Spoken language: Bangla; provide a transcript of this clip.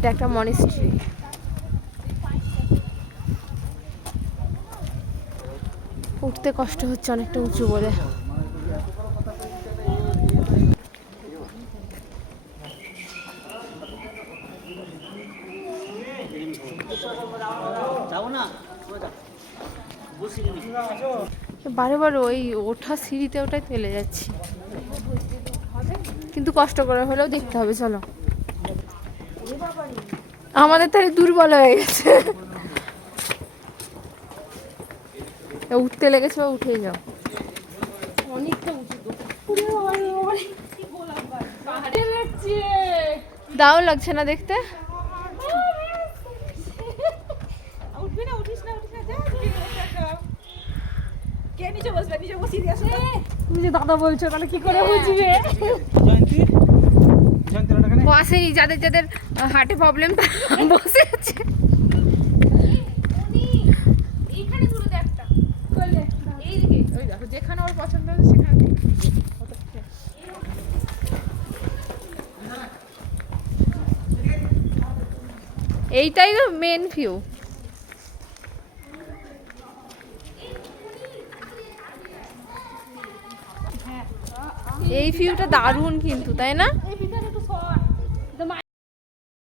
এটা একটা মনিস্ট্রি। উঠতে কষ্ট হচ্ছে অনেকটা উঁচু বলে। বারে বারে ওই ওঠা সিঁড়িতে ওটাই চলে যাচ্ছি, কিন্তু কষ্ট করে হলেও দেখতে হবে। চলো, আমাদের তাহলে দুর্বল হয়ে গেছে। উঠতে লেগেছে, বা উঠেই যাও। অনেকটা উঁচু তো, দারুণ লাগছে না দেখতে? দাদা বলছো তাহলে কি করে বুঝবে? বসেনি, যাদের যাদের হার্টে প্রবলেম বসে আছে। যেখানে ওর পছন্দ হচ্ছে সেখানে। এইটাই তো মেন ভিউ। এই ভিউটা দারুণ কিন্তু, তাই না?